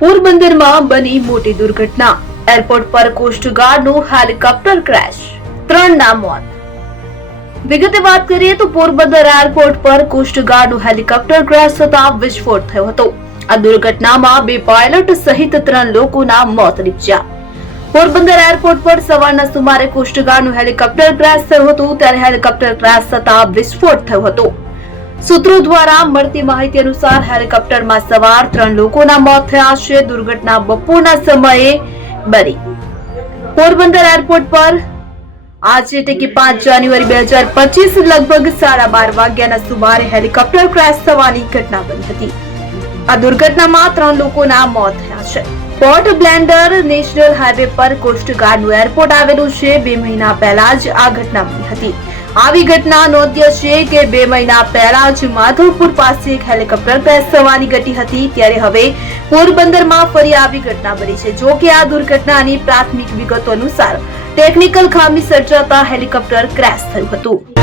પોરબંદરમાં બની મોટી દુર્ઘટના. એરપોર્ટ પર કોસ્ટગાર્ડનું હેલિકોપ્ટર ક્રેશ, 3 ના મોત. વિગતે વાત કરીએ તો પોરબંદર એરપોર્ટ પર કોસ્ટગાર્ડનું હેલિકોપ્ટર ક્રેશ થતા વિસ્ફોટ થયો હતો. આ દુર્ઘટનામાં 2 પાયલટ સહિત 3 લોકોના મોત નીપજ્યા. પોરબંદર એરપોર્ટ પર સવારના સુમારે કોસ્ટગાર્ડનું હેલિકોપ્ટર ક્રેશ થયું હતું. ત્યારે હેલિકોપ્ટર ક્રેશ થતા વિસ્ફોટ થયો હતો. સૂત્રો દ્વારા મળતી માહિતી અનુસાર હેલિકોપ્ટરમાં સવાર 3 લોકોના મોત થયા છે. દુર્ઘટના બપોરના સમયે બની. પોરબંદર એરપોર્ટ પર આજે એટલે કે 5 જાન્યુઆરી 2025 લગભગ 12:30 વાગ્યાના સુમારે હેલિકોપ્ટર ક્રેશ થવાની ઘટના બની હતી. આ દુર્ઘટનામાં 3 લોકોના મોત થયા છે. પોર્ટ બ્લેન્ડર નેશનલ હાઈવે પર કોસ્ટગાર્ડનું એરપોર્ટ આવેલું છે. 2 મહિના પહેલા જ આ ઘટના બની હતી. આવી ઘટના નોંધ્ય છે કે 2 મહિના પહેલા જ માધવપુર પાસે એક હેલિકોપ્ટર ક્રેશ થવાની ઘટી હતી. ત્યારે હવે પોરબંદરમાં ફરી આવી ઘટના બની છે. જો કે આ દુર્ઘટનાની પ્રાથમિક વિગતો અનુસાર ટેકનિકલ ખામી સર્જાતા હેલિકોપ્ટર ક્રેશ થયું હતું.